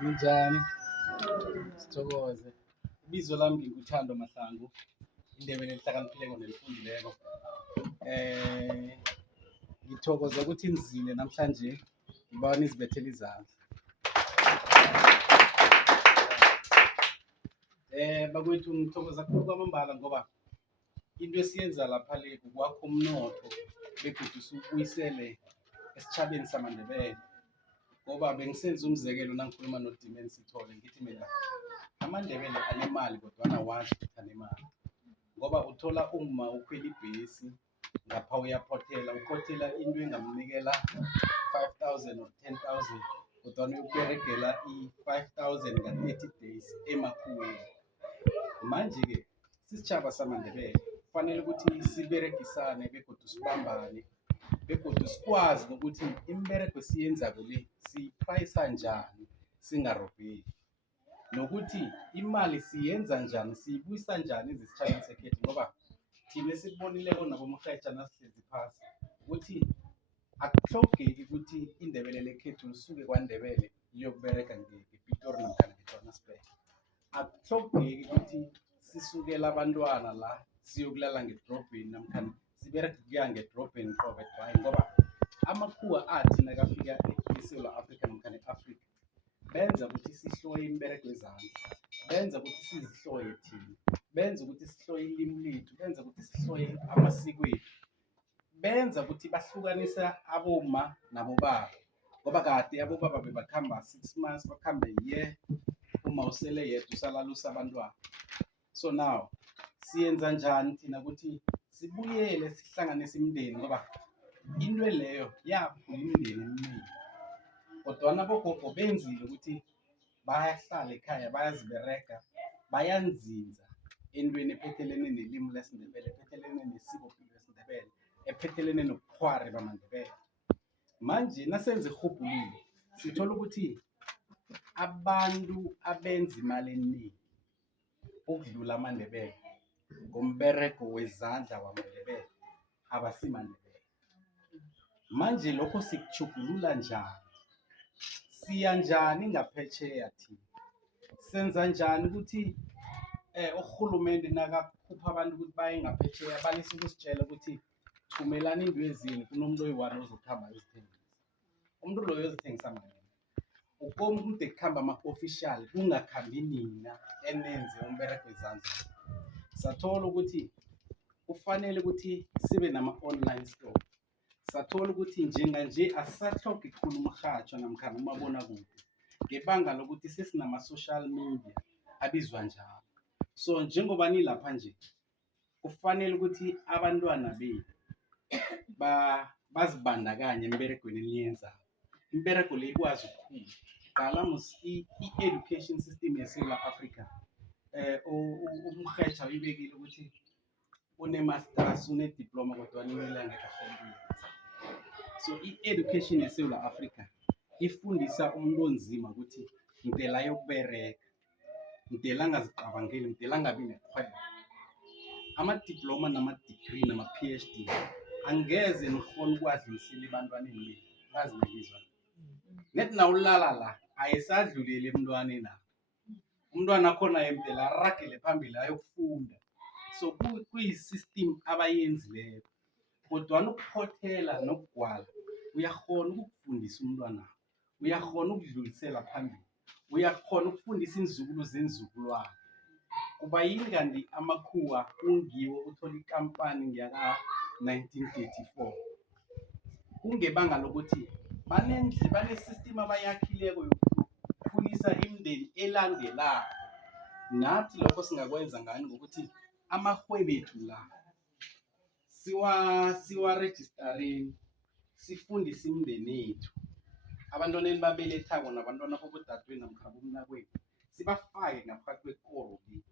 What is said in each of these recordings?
Minjani? Sithokoze. Ibizo lami nginguthando Mahlangu, indebele elihlakaniphileko nelifundileko. Ngithokoza ukuthi nizile namhlanje, ngibawa nizibethele izandla. Bakwethu ngithokoza kakhulu kwamambala ngoba into esiyenza lapha le kukwakho umnotho begodu siwubuyisele esitjhabeni samaNdebele. Ngoba bengisenza umzekelo nangikhuluma noDimeni Sithole ngithi mina amaNdebele anemali kodwana awazi ukuthi anemali. Ngoba uthola umma ukhwela ibhesi ngapha uyaphothela, uphothela into engamnikela 5,000 or 10,000 kodwana uyokuberegela i-5,000 nga-30 days emakhuweni. Manje-ke sisitjhaba samaNdebele kufanele ukuthi siberegisane begodu sibambane begodu sikwazi ukuthi imiberego esiyenzako le siyiprayisa njani singarobheki, nokuthi imali siyenza njani, siyibuyisa njani ezisitjhabeni sekhethu. Ngoba thina esikubonileko nabomrhatjha nasihlezi phasi ukuthi akutlhogeki ukuthi indebele lekhethu lisuke kwaNdebele liyokuberega ngePitori namkha ngeJwanisbhege. Akutlhogeki ukuthi sisukela abantwana la siyokulala ngedrobheni namkha siberege ukuya ngedrobheni qobe dry, ngoba amakhuwa athi nakafika eSewula Afrika namkha ne-Afrika benza ukuthi sihloye imiberego yezandla, benza ukuthi sizihloye thina, benza ukuthi sihloye ilimi lethu, benza ukuthi sihloye amasiko ethu, benza ukuthi bahlukanisa aboma nabobaba. Ngoba kade abobaba bebakhamba 6 months, bakhambe ye uma usele yedwa usalalusa abantwana. So now siyenza njani thina ukuthi sibuyele sihlanganise imindeni, ngoba into leyo yaphula imindeni eminingi, kodwana abogogo benzile ukuthi bayahlala ekhaya, bayaziberega, bayanzinza entweni ephethelene nelimi lesiNdebele, ephethelene nesikopilo lesiNdebele, ephethelene nobukghwari bamaNdebele. Manje nasenze irhubhululo sithola ukuthi abantu abenza imali eningi ukudlula amaNdebele ngomberego wezandla wamaNdebele abasimaNdebele. Manje lokho sikutjhugulula njani? Siya njani ngaphetjheya thina? Senza njani ukuthi urhulumende nakakhupha abantu ukuthi baye ngaphetjheya balise ukusitjela ukuthi thumelani intwezini, kunomuntu oyi-1 ozokukhamba ayozithengisa. Umuntu loyo uyozithengisa malini? Ukomude kukhamba ama-official kungakhambi nina enenze umberego wezandla. Sathola ukuthi kufanele ukuthi sibe nama-online store. Sathola ukuthi njenganje asisatlhogi khulu umrhatjho namkha umabonakude ngebanga lokuthi sesinama-social media abizwa njalo. So njengoba nilapha nje kufanele ukuthi abantwana bethu bazibandakanye emberegweni eniyenzako, imiberego le ikwazi ukukhula. Qala i-education system yeSewula Afrika, umrhatjha uyibekile ukuthi une-masters, une-diploma kodwana imali angekhe akghone ukuyenza. So i-education yeSewula Afrika ifundisa umuntu onzima ukuthi mdele ayokuberega, mdele angazicabangeli, mdele angabi nerhwebo. Ama-diploma nama-degree nama-PhD angeze nikghone ukuwadlulisela ebantwaneni benu, ngazi ngelizwa. Nethi nawulala la ayisadluleli emntwaneni. Umntwana akhona yemdele aragele phambili ayokufunda. So kuyi-system abayenzileko, kodwana ukuphothela nokugwala uyakghona ukufundisa umntwana, uyakghona ukudlulisela phambili, uyakghona ukufundisa iinzukulu zeenzukulwana. Kuba yini kanti amakhuwa kungiwo uthola ikampani ngeyaka-1934? Kungebanga lokuthi bane-system abayakhileko yokukhulisa imindeni elandelako. Nathi lokho singakwenza ngani? Ngokuthi amarhwebethu la siwarejistareni, sifundise imindeni yethu, abantwana elibabelethako nabantwana bobodadweni namkha bomnakwethu, sibafake ngaphakathi kwekoro le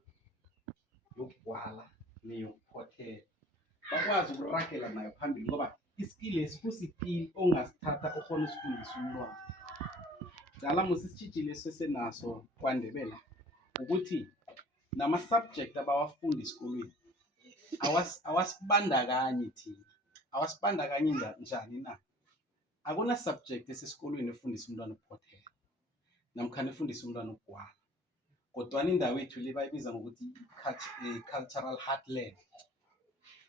yokugwala neyokuphothela, bakwazi ukuragela nayo phambili. Ngoba iskill lesi kusikill ongasithatha ukhona usifundisa umntwana. Dala musisitjhijile sesenaso kwaNdebele ukuthi nama-subject abawafunda esikolweni awasibandakanyi thina, awasibandakanyi njani na? Akuna subject esesikolweni efundisa umntwana ukuphothela. namkhana efundisa umntwana ukugwala. Kodwa indawo yethu le bayibiza ngokuthi cultural heartland.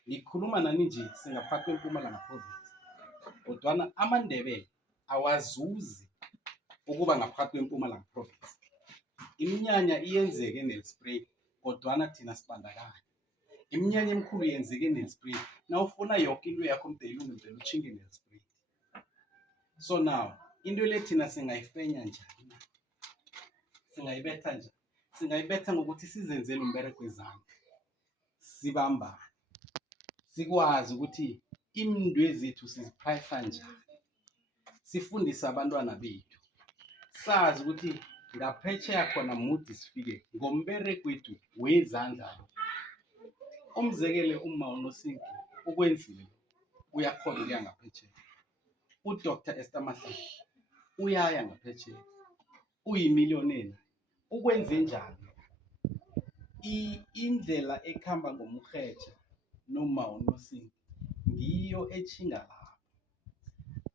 Ngikhuluma nani nje singaphakathi kweMpumalanga province. Kodwa amaNdebele awazuzi ukuba ngaphakathi kweMpumalanga province. Iminyanya iyenzeke eNelspruit kodwa thina sibandakanya. Iminyanya emikhulu yenzeke eNelspruit. Nawufuna yonke into yakho mdelungu uchinge eNelspruit. So now into le thina singayifenya njani? Singayibetha njani? Singayibetha ngokuthi sizenzele umbereko wezandla. Sibambane. Sikwazi ukuthi imindwe zethu siziprice njani. Sifundise abantwana bethu. Sazi ukuthi ngaphetsheya khona mudi sifike ngombereko wethu wezandla. Umzekele uma unosinki ukwenzile uyakhona ukuya ngaphetsheya. uDr Esther Mahlangu uyaya ngaphetsheya. Uyimillionaire. Ukwenze njani? Indlela ekhamba ngomkhetsha noma unosinki ngiyo echinga lapho.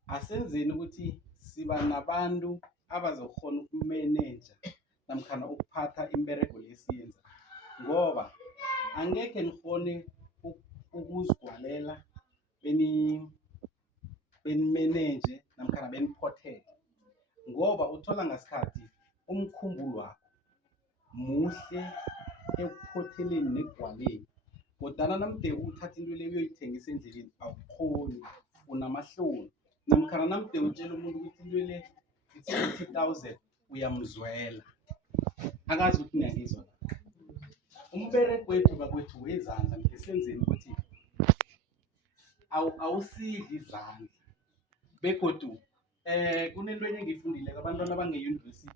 Asenzeni ukuthi siba nabantu abazokhona ukumanage namkhana ukuphatha imbereko lesiyenza. Ngoba angeke nikhone ukuzigwalela benimanage namkhana beniphothele. Ngoba uthola ngasikhathi umkhumbulo wakho muhle ekuphotheleni negwaleni. Kodwa namde uthatha into leyo uyoyithengisa endleleni awukhoni, unamahloni. Namkhana namde utshela umuntu ukuthi into le it's 50,000 uyamzwela. Akazi ukuthi niyangizwa. Umbereko wethu bakwethu wezandla ngisenzeni ukuthi awusidli izandla. Begodu kunento enye engifundile abantwana bange-university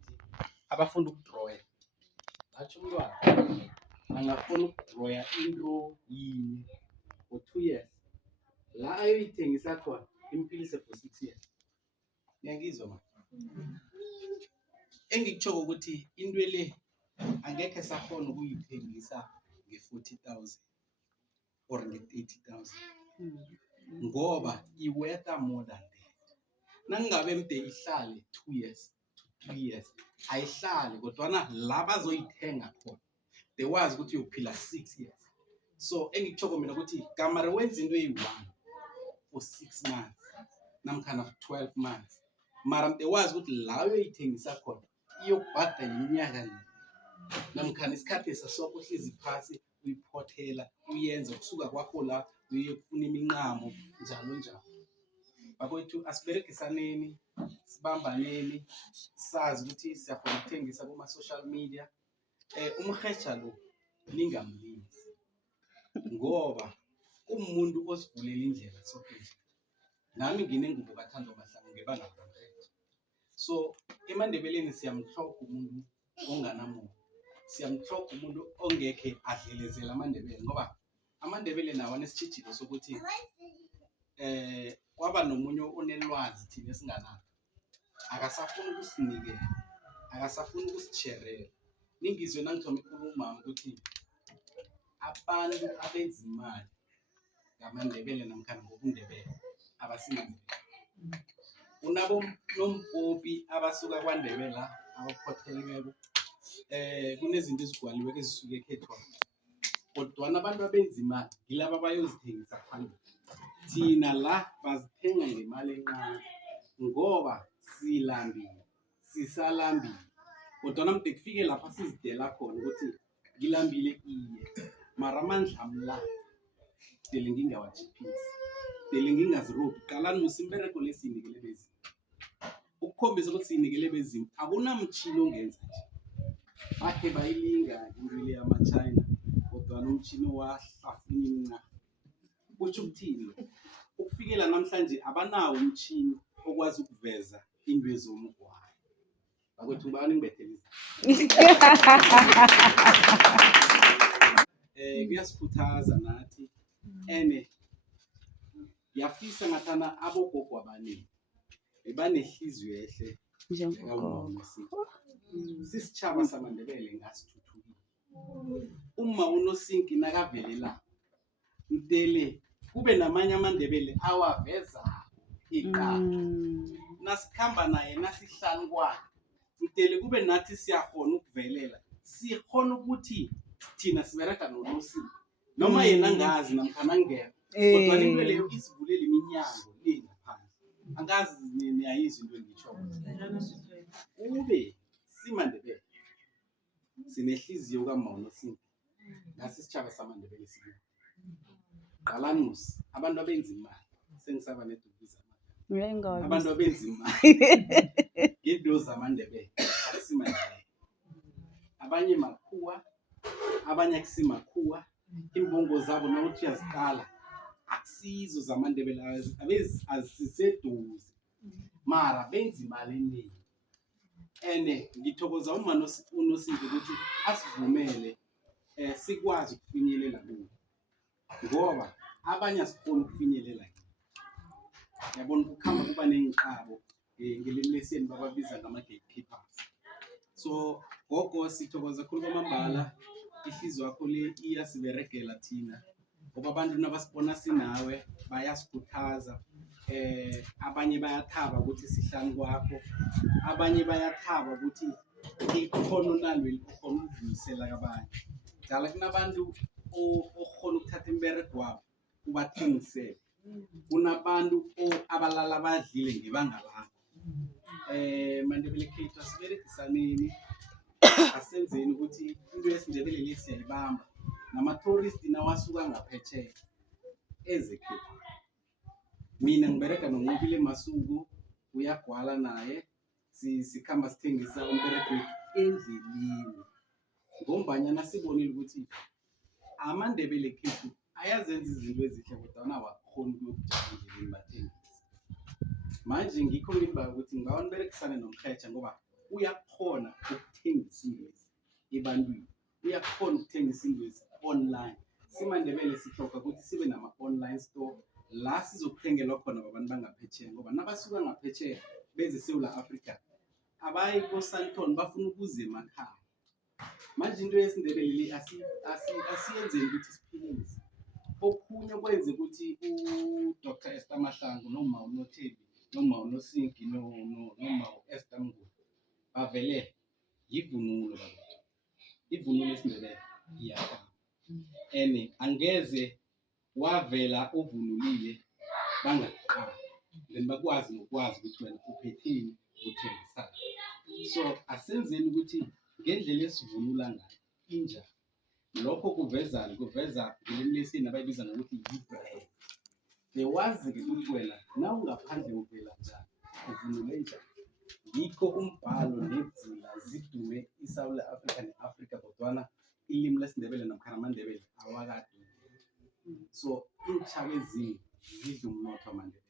abafunda ukudraw. Bathi umntwana angafuna ukudraw into yinye for 2 years. La ayoyithengisa khona imphilise for 6 years. Niyangizwa manje? Engikutsho ukuthi into le angeke sakhona ukuyithengisa nge-40,000 or nge-30,000 ngoba iworth more than that. Nangabe mde ihlale 2 years to 3 years ayihlali kodwa la bazoyithenga khona they wazi ukuthi uyophila 6 years. So engikutsho mina ukuthi kamare wenza into eyi-1 for 6 months namkhana for 12 months mara mde wazi ukuthi la uyoyithengisa khona iyokubhadala iminyaka le namkhana isikhathi esasoko uhlezi phasi uyiphothela uyenza kusuka kwakho la uyekufuna imincamo njalo njalo. Bakwethu asiberegisaneni, sibambaneni, sazi ukuthi siyakhona ukuthengisa kuma social media. Umkhetsha lo ningamlisi ngoba umuntu osivulela indlela sonke nje. Nami nginengubo kaThando Mahlangu ngebanga lomkhetsha. So eMandebeleni siyamhloga umuntu onganamuntu. Siyamhloga umuntu ongekhe adlelezela amaNdebele ngoba amaNdebele nawo anesitshijilo sokuthi kwaba nomunye onelwazi thina esinganalo. Akasafuni ukusinikela, akasafuni ukusisherela. Ningizwe nangithoma ikhuluma ukuthi abantu abenza imali ngamaNdebele namkhana ngobuNdebele abasinandebele. Unabo nompopi abasuka kwaNdebele abaphothelweko. Kunezinto ezigwaliwe ezisuka ekhethwa. Kodwa abantu abenza imali yilabo abayozithengisa phambili. Thina la bazithenga ngemali encane ngoba silambile, sisalambile. Kodwa namde kufike lapha sizidela khona ukuthi ngilambile iye. Mara amandla amla dele ngingawachiphisi. Dele ngingazirobhi. Qalani musimbereko lesinikele bezimu. Ukukhombisa ukuthi sinikele bezimu akunamtshini ongenza nje. Bakhe bayilinga into le yama-China kodwa nomtshini wahlafuna imncane. Kutsho ukuthini? Ukufikela namhlanje abanawo umtshini okwazi ukuveza into ezomgwayo. Bakwethu ngibani ngibethele kuyasikhuthaza nathi ene yafisa ngathana abogogo abaningi bebanehliziyo ehle njengawumama. Sisitshaba samaNdebele ngasithuthukile. Uma unosinki nakavelela mdele kube namanye amaNdebele awaveza iqala. Nasikhamba naye nasihlanu kwakhe ngidele kube nathi siyakhona ukuvelela, sikhona ukuthi thina sibereka noNosipho noma yena angazi namkhana ngeke kodwa into leyo isivulela iminyango le ngaphandle. Angazi niyayizwa into engiyitsho. Ube simaNdebele sinehliziyo kaMaNosipho, ngasi isitshaba samaNdebele sibe qalani musi abantu abenza imali sengisaba nedukuza abantu abenza imali ngedo zamaNdebele asimaNdebele, abanye makhuwa, abanye akusimakhuwa, imbongo zabo nawuthi uyaziqala akusizo zamaNdebele, aziseduze mara benza imali eningi. Ene ngithokoza uNosipho ukuthi asivumele sikwazi ukufinyelela kuwo, ngoba abanye asikhona ukufinyelela. Yabona ukukhamba kuba nengiqabo ngelimi lesiyeni bababiza ngama-gatekeepers. So gogo sithokoza kakhulu kwamambala, ihliziyo yakho le iyasiberegela thina ngoba abantu nabasibona sinawe bayasikhuthaza. Abanye bayathaba ukuthi sihlanu kwakho, abanye bayathaba ukuthi ikhono nalo elikhona ukudlulisela kabanye. Dala kunabantu okhona ukuthatha imberego wabo ubathengisele, kunabantu abalala badlile ngebanga lakho. Mandebele khethu asiberegisaneni, asenzeni ukuthi into yesiNdebele le siyayibamba, nama-tourist nawasuka ngaphetsheya eze khethu. Mina ngiberega noNqobile Masuku, uyagwala naye, sikhamba sithengisa umberego endleleni ngombanyana sibonile ukuthi amaNdebele khethu ayazenza izinto ezihle kodwa awakhoni ukuyokujama endleleni bathengisa. Manje ngikho ngiba ukuthi ngibawa niberegisane nomrhetjha ngoba uyakhona ukuthengisa indwezi ebantwini, uyakhona ukuthengisa indwezi online. SimaNdebele sihloga ukuthi sibe nama-online store la sizokuthengelwa khona babantu bangaphetsheya, ngoba nabasuka ngaphetsheya beze eSewula Afrika abayi ko-Sandton bafuna ukuza emakhaya. Manje into yesiNdebele le asiyenzeni ukuthi siphilise. Okhunye kwenze ukuthi uDr Esther Mahlangu noma uNothembi noma uNosinki noma u-Esther Mnguni bavele yivunulo baba. Ivunulo yesiNdebele iyafana. Ene angeze wavela uvunulile bangakuqala, then bakwazi nokwazi ukuthi wena uphetheni uthengisana. So asenzeni ukuthi ngendlela esivunula ngayo injani. Lokho kuvezani, kuveza ngelimi lesiyeni abayibiza ngokuthi yi-brand. Bewazi-ke ukuthi wena na ungaphandle uvela njani, uvunule njani. Yikho umbhalo nedzila zidume iSouth Africa ne-Afrika kodwana ilimi lesiNdebele namkha amaNdebele awakadumi. So iintjhaba ezinye zidla umnotho wamaNdebele.